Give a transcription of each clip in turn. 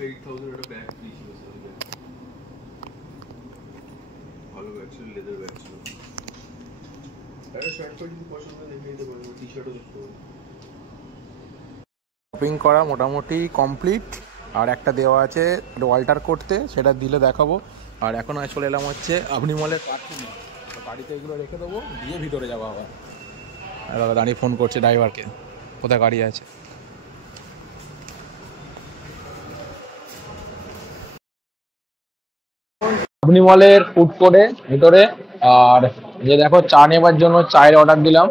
8000 একটা ব্যাগ দিয়েছিল স্যার, ভালো ব্যাগ ছিল, লেদার ব্যাগ ছিল। একটা শার্ট পরে যদি পছন্দ হয় দেখে নিতে পারেন, টি শার্টও দেখতে পারেন। শপিং করা মোটামুটি কমপ্লিট, আর একটা দেওয়া আছে অল্টার করতে, সেটা দিলে দেখাবো। আর এখন চলে এলাম হচ্ছে আপনি মলের পার্কিংয়ে, তো গাড়িতে এগুলো রেখে দেবো, দিয়ে ভিতরে যাবো আবার। আর দাদা দাঁড়িয়ে ফোন করছে ড্রাইভারকে, কোথায় গাড়ি আছে। আপনি মলের ফুড কোর্টে ভিতরে, আর যে দেখো চা নেবার জন্য চায়ের অর্ডার দিলাম,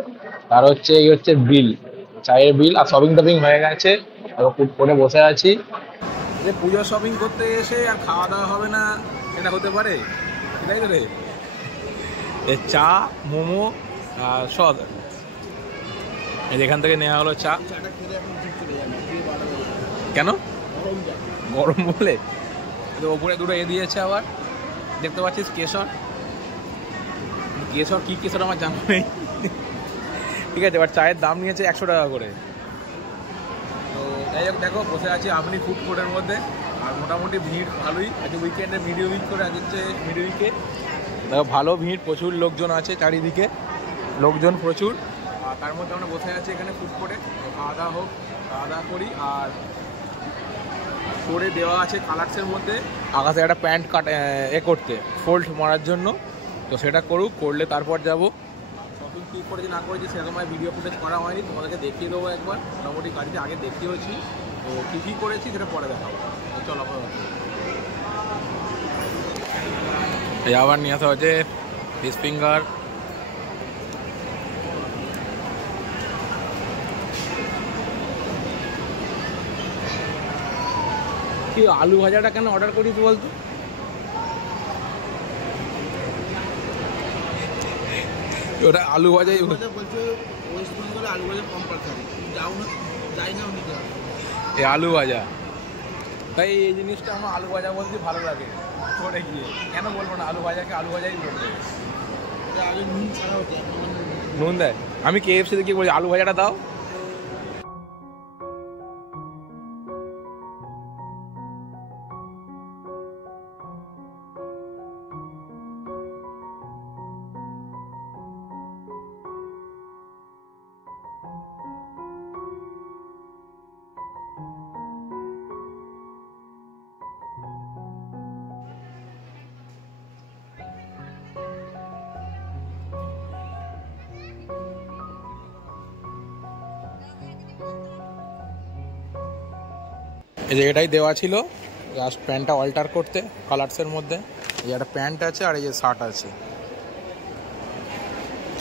আর হচ্ছে এই হচ্ছে বিল, চায়ের বিল। আর শপিং টপিং হয়ে গেছে, ফুড কোর্টে বসে আছি। যে পুজোর শপিং করতে এসে আর খাওয়া দাওয়া হবে না, এটা হতে পারে? এটাই তো রে, চা মোমো আর সব এখান থেকে নেওয়া হলো। চা কেন? গরম বলে ওপরে দুটো দিয়েছে আবার, দেখতে পাচ্ছিস কেশর। কেশর কি কেশর আমার জানা নেই, ঠিক আছে। এবার চায়ের দাম নিয়েছে 100 টাকা করে। তো যাই হোক, দেখো বসে আছি আপনি ফুড কোর্টের মধ্যে, আর মোটামুটি ভিড় ভালোই আজকে, উইকেন্ডে মিডিও উইক করে আজ হচ্ছে মিডিও উইকে। দেখো ভালো ভিড়, প্রচুর লোকজন আছে চারিদিকে, লোকজন প্রচুর। আর তার মধ্যে আমরা বসে আছি এখানে ফুড কোর্টে, খাওয়া দাওয়া হোক, খাওয়া দাওয়া করি। আর করে দেওয়া আছে কালার্সের মধ্যে আকাশে একটা প্যান্ট করতে, ফোল্ড মারার জন্য, তো সেটা করুক, করলে তারপর যাব। শপিং কী করেছি না করেছি সেরকম ভিডিও ফুটেজ করা হয়নি, তোমাদেরকে দেখিয়ে দেবো একবার। মোটামুটি গাড়িতে আগে দেখিয়েছি, তো কী কী করেছি সেটা পরে দেখাবো। চলো এই আবার নিয়ে আসা হচ্ছে ফিশ ফিঙ্গার, কি আলু ভাজাটা কেন অর্ডার করিস বলতো? ওটা আলু ভাজাই বলছে, ওয়েস্ট বেঙ্গলে আলু ভাজা কম্পালসারি, যাও না যাই না নিতে হবে এই আলু ভাজা। তাই এই জিনিসটা আমার আলু ভাজা বলতে ভালো লাগে, করে গিয়ে কেন বলবো না, আলু ভাজাকে আলু ভাজাই বলতে। আলু নুন ছাড়া হচ্ছে, নুন দেয়। আমি KFC-তে কি বলছি, আলু ভাজাটা দাও। এই যে এটাই দেওয়া ছিল, জাস্ট প্যান্টটা অল্টার করতে কালার্সের মধ্যে। এই একটা প্যান্ট আছে আর এই যে শার্ট আছে।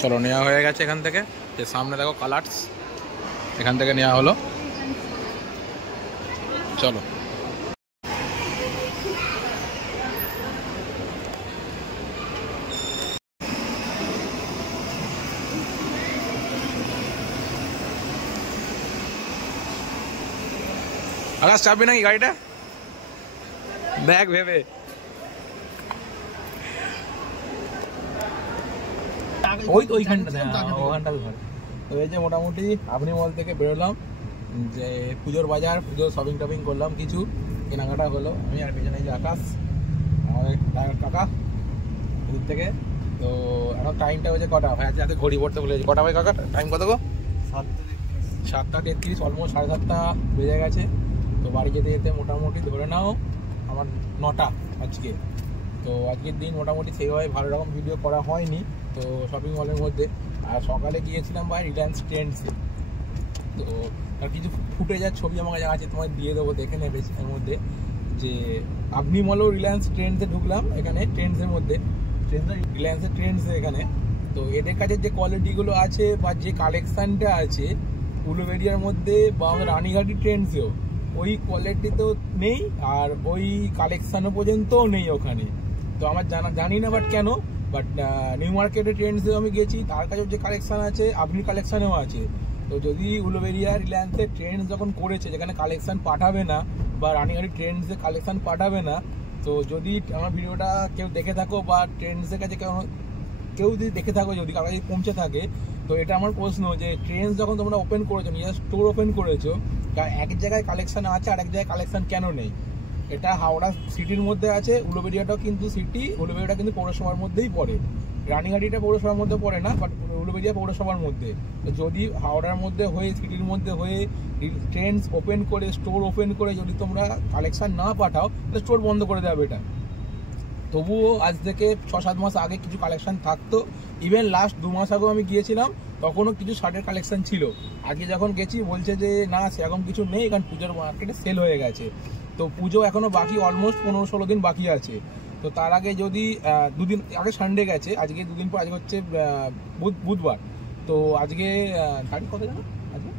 চলো নেওয়া হয়ে গেছে এখান থেকে, যে সামনে দেখো কালার্স, এখান থেকে নেওয়া হলো। চলো আকাশ, চাপবি নাকি গাড়িটা? দেখ ভেবে। ওইখানটা তো এই যে মোটামুটি আপনি মল থেকে বেরোলাম, যে পুজোর বাজার, পুজোর শপিং টপিং করলাম, কিছু কেনাকাটা হলো। আমি আর পেছনে যে আকাশ, আমাদের কাকা ওদিক থেকে। তো এখন টাইমটা হচ্ছে কটা ভাই, আজকে ঘড়ি পড়তে বলেছি। কটা ভাই কাকা, টাইম কত গো? 7:33, অলমোস্ট 7:30 বেজে গেছে। তো বাড়ি যেতে যেতে মোটামুটি ধরে নাও আমার 9টা আজকে। তো আজকের দিন মোটামুটি সেইভাবে ভালো রকম ভিডিও করা হয়নি তো শপিং মলের মধ্যে। আর সকালে গিয়েছিলাম ভাই রিলায়েন্স ট্রেন্ডসে, তো তার কিছু ফুটেজের ছবি আমার কাছে আছে, তোমায় দিয়ে দেবো, দেখে নেবে। এর মধ্যে যে আপনি মলও রিলায়েন্স ট্রেন্ডসে ঢুকলাম, এখানে ট্রেন্ডসের মধ্যে, রিলায়েন্সের ট্রেন্ডসে এখানে। তো এদের কাছে যে কোয়ালিটিগুলো আছে বা যে কালেকশানটা আছে উলুবেড়িয়ার মধ্যে বা আমাদের রানীঘাটি ট্রেন্ডসেও ওই কোয়ালিটি তো নেই, আর ওই কালেকশানও পর্যন্তও নেই ওখানে। তো আমার জানি না বাট কেন, বাট নিউ মার্কেটের ট্রেন্ডসেও আমি গেছি, তার কাছেও যে কালেকশান আছে আপনি কালেকশানেও আছে। তো যদি উলুবেড়িয়া রিলায়েন্সের ট্রেন্ডস যখন করেছে যেখানে কালেকশান পাঠাবে না, বা রানীঘাটি ট্রেন্ডসে কালেকশান পাঠাবে না, তো যদি আমার ভিডিওটা কেউ দেখে থাকো বা ট্রেন্ডসের কাছে কেউ যদি দেখে থাকো, যদি কারো যদি পৌঁছে থাকে, তো এটা আমার প্রশ্ন যে ট্রেন্ডস যখন তোমরা ওপেন করেছো, নিজের স্টোর ওপেন করেছো, এক জায়গায় কালেকশান আছে আর এক জায়গায় কালেকশান কেন নেই? এটা হাওড়া সিটির মধ্যে আছে, উলুবেড়িয়াটাও কিন্তু সিটি, উলুবেড়িয়াটা কিন্তু পৌরসভার মধ্যেই পড়ে। রানীহাটিটা পৌরসভার মধ্যে পড়ে না, বাট উলুবেড়িয়া পৌরসভার মধ্যে। তো যদি হাওড়ার মধ্যে হয়ে, সিটির মধ্যে হয়ে ট্রেন্ডস ওপেন করে, স্টোর ওপেন করে যদি তোমরা কালেকশন না পাঠাও, তাহলে স্টোর বন্ধ করে দেবে এটা। তবুও আজ থেকে 6-7 মাস আগে কিছু কালেকশন থাকতো। ইভেন লাস্ট 2 মাস আগেও আমি গিয়েছিলাম, তখনও কিছু শার্টের কালেকশন ছিল। আজকে যখন গেছি বলছে যে না সেরকম কিছু নেই, কারণ পুজোর মার্কেটে সেল হয়ে গেছে। তো পুজো এখনো বাকি, অলমোস্ট 15-16 দিন বাকি আছে। তো তার আগে যদি 2 দিন আগে সানডে গেছে, আজকে 2 দিন পর, আজকে হচ্ছে বুধবার। তো আজকে তারিখ কত জানো? আজকে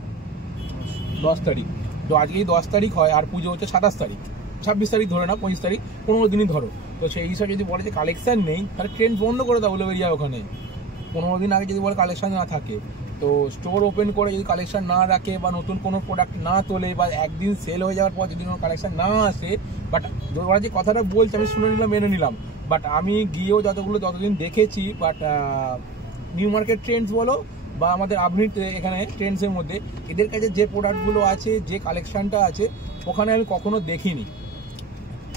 10 তারিখ। তো আজকেই 10 তারিখ হয়, আর পুজো হচ্ছে 27 তারিখ, 26 তারিখ ধরে না, 25 তারিখ, 15 দিনই ধরো। তো সেই হিসাবে যদি বলে যে কালেকশন নেই, তাহলে ট্রেন বন্ধ করে দাও উলুবেড়িয়া ওখানে। 15 দিন আগে যদি বলে কালেকশন না থাকে, তো স্টোর ওপেন করে যদি কালেকশন না রাখে, বা নতুন কোনো প্রোডাক্ট না তোলে, বা একদিন সেল হয়ে যাওয়ার পর যদি কোনো কালেকশন না আসে, বাট ওরা যে কথাটা বলছে আমি শুনে নিলাম, মেনে নিলাম। বাট আমি গিয়েও যতদিন দেখেছি, বাট নিউ মার্কেট ট্রেন্ডস বলো বা আমাদের আপনিতে এখানে ট্রেন্ডসের মধ্যে, এদের কাছে যে প্রোডাক্টগুলো আছে, যে কালেকশনটা আছে, ওখানে আমি কখনো দেখিনি।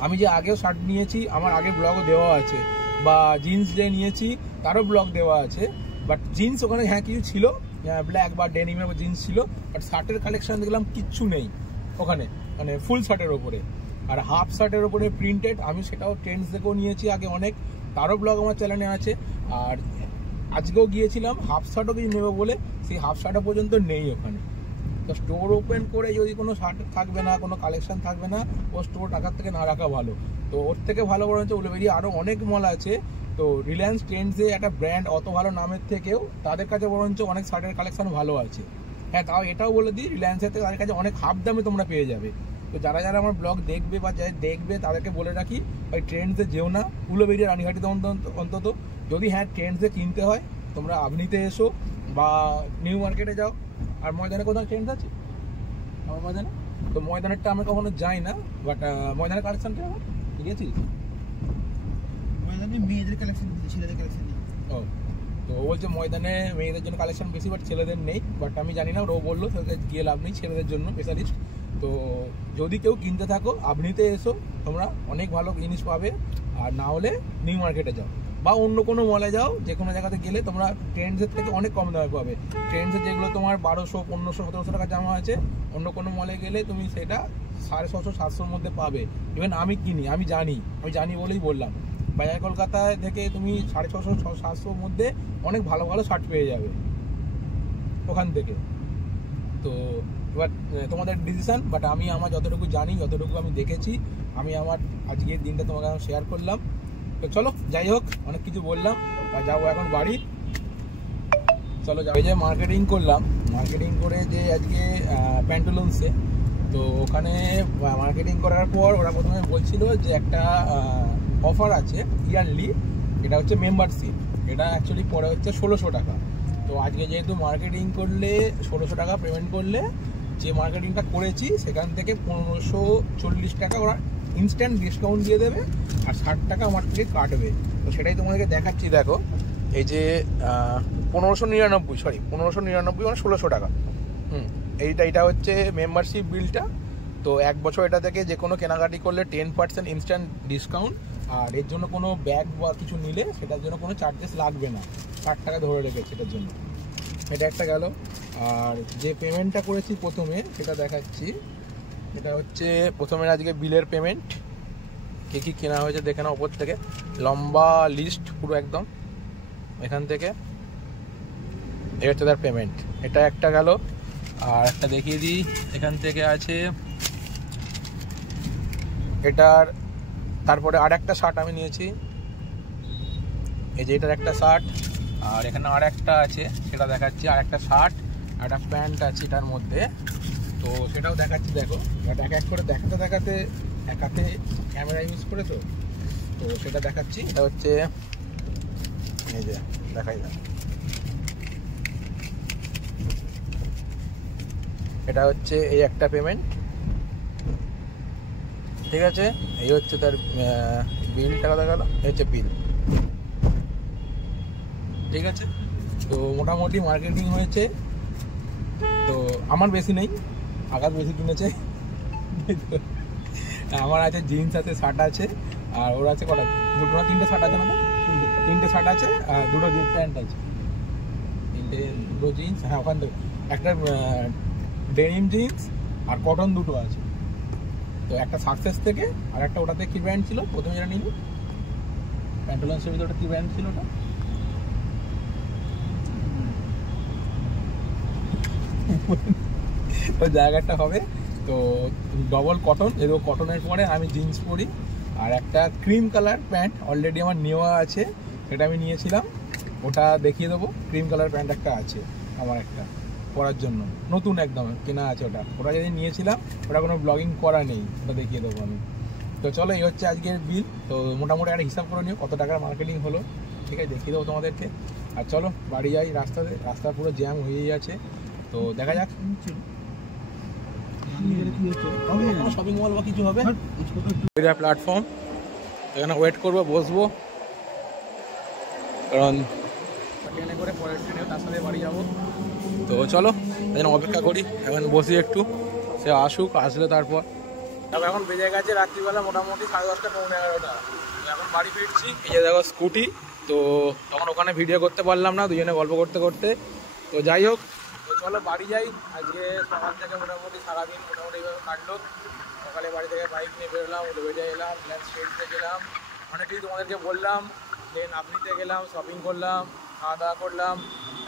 আমি যে আগেও শার্ট নিয়েছি, আমার আগে ব্লগও দেওয়া আছে, বা জিন্স যে নিয়েছি তারও ব্লগ দেওয়া আছে। বাট জিন্স ওখানে হ্যাঁ কিছু ছিল, ব্ল্যাক বা ডেনিমের জিন্স ছিল, বাট শার্টের কালেকশন দেখলাম কিচ্ছু নেই ওখানে, মানে ফুল শার্টের ওপরে। আর হাফ শার্টের ওপরে প্রিন্টেড, আমি সেটাও ট্রেন্ডস থেকেও নিয়েছি আগে অনেক, তারও ব্লগ আমার চ্যানেলে আছে। আর আজকেও গিয়েছিলাম হাফ শার্টও কিছু নেবো বলে, সেই হাফ শার্টও পর্যন্ত নেই ওখানে। তো স্টোর ওপেন করে যদি কোনো শার্ট থাকবে না, কোনো কালেকশন থাকবে না, ও স্টোর রাখার থেকে না রাখা ভালো। তো ওর থেকে ভালো বরঞ্চ উলুবেড়িয়া আরও অনেক মল আছে। তো রিলায়েন্স ট্রেন্ডসে একটা ব্র্যান্ড, অত ভালো নামের থেকেও তাদের কাছে বরঞ্চ অনেক শার্টের কালেকশন ভালো আছে। হ্যাঁ, তাও এটাও বলে দিই, রিলায়েন্সের থেকে তাদের কাছে অনেক হাফ দামে তোমরা পেয়ে যাবে। তো যারা যারা আমার ব্লগ দেখবে বা যারা দেখবে, তাদেরকে বলে রাখি, ওই ট্রেন্ডসে যেও না, উলুবেড়িয়া রানীহাটিতে অন্তত। যদি হ্যাঁ ট্রেন্ডসে কিনতে হয়, তোমরা আপনিতে এসো বা নিউ মার্কেটে যাও। আর ময়দানে কোথাও ট্রেন্ডস আছে আমার ময়দানে? তো ময়দানেরটা আমরা কখনো যাই না, বাট ময়দানের কালেকশন কেমন গিয়েছি? ময়দানে মেয়েদের কালেকশন, ছেলেদের কালেকশন নেই। ও, তো ও বলছে ময়দানে মেয়েদের জন্য কালেকশন বেশি, বাট ছেলেদের নেই। বাট আমি জানি না, ও বললো তোকে গিয়ে লাভ নেই, ছেলেদের জন্য স্পেশালিস্ট। তো যদি কেউ কিনতে থাকো, আপনিতে এসো, তোমরা অনেক ভালো জিনিস পাবে। আর না হলে নিউ মার্কেটে যাও বা অন্য কোনো মলে যাও, যে কোনো জায়গাতে গেলে তোমরা ট্রেন্ডসের থেকে অনেক কম দামে পাবে। ট্রেন্ডসের যেগুলো তোমার 1200, 1500, 1700 টাকা জামা আছে, অন্য কোনো মলে গেলে তুমি সেটা 650, 700-র মধ্যে পাবে। ইভেন আমি কিনি, আমি জানি বলেই বললাম। বাজার কলকাতায় থেকে তুমি 650, 700-র মধ্যে অনেক ভালো ভালো শার্ট পেয়ে যাবে ওখান থেকে। তো এবার তোমাদের ডিসিশন, বাট আমি আমার যতটুকু জানি, যতটুকু আমি দেখেছি, আমি আমার আজকের দিনটা তোমাকে শেয়ার করলাম। তো চলো, যাই হোক, অনেক কিছু বললাম, আর যাবো এখন বাড়ি। চলো যাবো। এই যে মার্কেটিং করলাম, মার্কেটিং করে যে আজকে প্যান্টালুন্সে, তো ওখানে মার্কেটিং করার পর ওরা প্রথমে বলছিল যে একটা অফার আছে ইয়ারলি, এটা হচ্ছে মেম্বারশিপ। এটা অ্যাকচুয়ালি পরে হচ্ছে 1600 টাকা। তো আজকে যেহেতু মার্কেটিং করলে 1600 টাকা পেমেন্ট করলে, যে মার্কেটিংটা করেছি সেখান থেকে 1540 টাকা ওরা ইনস্ট্যান্ট ডিসকাউন্ট দিয়ে দেবে, আর 60 টাকা আমার থেকে কাটবে। তো সেটাই তোমাদেরকে দেখাচ্ছি। দেখো, এই যে 1599 মানে 1600 টাকা। এইটা হচ্ছে মেম্বারশিপ বিলটা। তো 1 বছর এটা থেকে যে কোনো কেনাকাটি করলে 10% ইনস্ট্যান্ট ডিসকাউন্ট। আর এর জন্য কোনো ব্যাগ বা কিছু নিলে সেটার জন্য কোনো চার্জেস লাগবে না, 60 টাকা ধরে রেখেছে এটার জন্য। এটা একটা গেল। আর যে পেমেন্টটা করেছি প্রথমে, সেটা দেখাচ্ছি। এটা হচ্ছে প্রথমে আজকে বিলের পেমেন্ট, কী কী কেনা হয়েছে দেখে নাও। ওপর থেকে লম্বা লিস্ট পুরো একদম, এখান থেকে এই হচ্ছে তার পেমেন্ট। এটা একটা গেল। আর একটা দেখিয়ে দিই, এখান থেকে আছে এটার, তারপরে আর একটা শার্ট আমি নিয়েছি, এই যে এটার একটা শার্ট। আর এখানে আর একটা আছে, সেটা দেখাচ্ছি। আর একটা শার্ট, আর একটা প্যান্ট আছে এটার মধ্যে, তো সেটাও দেখাচ্ছি। দেখো, এক এক করে দেখাতে এক হাতে ক্যামেরা ইউজ করে, তো সেটা দেখাচ্ছি। এটা হচ্ছে, এই যে দেখাই না, এটা হচ্ছে এই একটা পেমেন্ট, ঠিক আছে। এই হচ্ছে তার বিলটা, কথা গেল, এই হচ্ছে বিল, ঠিক আছে। তো মোটামুটি মার্কেটিং হয়েছে। তো আমার বেশি নেই, আঘাত বেশি কিনেছে। আমার আছে জিন্স আছে, শার্ট আছে, আর ওর আছে কটা, দুটো না তিনটে শার্ট আছে না? তিনটে শার্ট আছে আর দুটো জিন্স প্যান্ট আছে। দুটো জিন্স, হ্যাঁ ওখান থেকে একটা ডেনিম জিন্স আর কটন দুটো আছে। তো একটা সাকসেস থেকে আর একটা ওটাতে কি ব্র্যান্ড ছিল প্রথমে যেটা নিল, প্যান্টালন্সের ভিতরে ওটা কি ব্র্যান্ড ছিল ওটা? ওই জায়গাটা হবে। তো ডবল কটন, এরকম কটনের পরে আমি জিন্স পরি, আর একটা ক্রিম কালার প্যান্ট অলরেডি আমার নেওয়া আছে, সেটা আমি নিয়েছিলাম, ওটা দেখিয়ে দেবো। ক্রিম কালার প্যান্ট একটা আছে আমার, একটা পরার জন্য নতুন একদম কেনা আছে ওটা। ওটা যেদিন নিয়েছিলাম ওটা কোনো ব্লগিং করা নেই, ওটা দেখিয়ে দেবো আমি। তো চলো, এই হচ্ছে আজকের বিল। তো মোটামুটি একটা হিসাব করে নিও কত টাকার মার্কেটিং হলো, ঠিক আছে, দেখিয়ে দেবো তোমাদেরকে। আর চলো বাড়ি যাই, রাস্তা পুরো জ্যাম হয়েই আছে, তো দেখা যাক শপিং মল বা কিছু হবে। প্ল্যাটফর্ম, এখানে ওয়েট করবো, বসবো, কারণ ট্রেনে করে পরের ট্রেনে তার সাথে বাড়ি যাবো। তো চলো যেন অপেক্ষা করি, এখন বসি একটু, সে আসুক, আসলে তারপর। তবে এখন বেজে গেছে রাত্রিবেলা মোটামুটি 10:30 পৌনে 11টা। এখন বাড়ি ফিরছি, এই যে দেখো স্কুটি। তো তখন ওখানে ভিডিও করতে পারলাম না, দুজনে গল্প করতে করতে। তো যাই হোক, তো চলো বাড়ি যাই। আজকে সকাল থেকে মোটামুটি সারাদিন মোটামুটি এইভাবে কাটলো। সকালে বাড়ি থেকে বাইক নিয়ে বেরোলাম, বেরিয়ে এলাম, ল্যান্ড স্ট্রিটে গেলাম, অনেকটাই তোমাদেরকে বললাম, দেন আপনিতে গেলাম, শপিং করলাম, খাওয়া দাওয়া করলাম।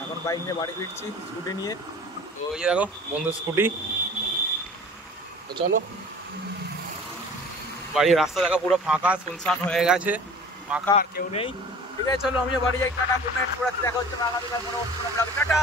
এখন বাইক নিয়ে বাড়ি ফিরছি স্কুটি নিয়ে। তো এই যে দেখো বন্ধু স্কুটি। তো চলো, বাড়ির রাস্তা দেখো পুরো ফাঁকা, শুনশান হয়ে গেছে, ফাঁকা, আর কেউ নেই। ঠিক আছে চলো আমিও বাড়ি যাই, টাটা, গুড নাইট, পুরো দেখা হচ্ছে আগামীকাল, মনে হচ্ছে টাটা।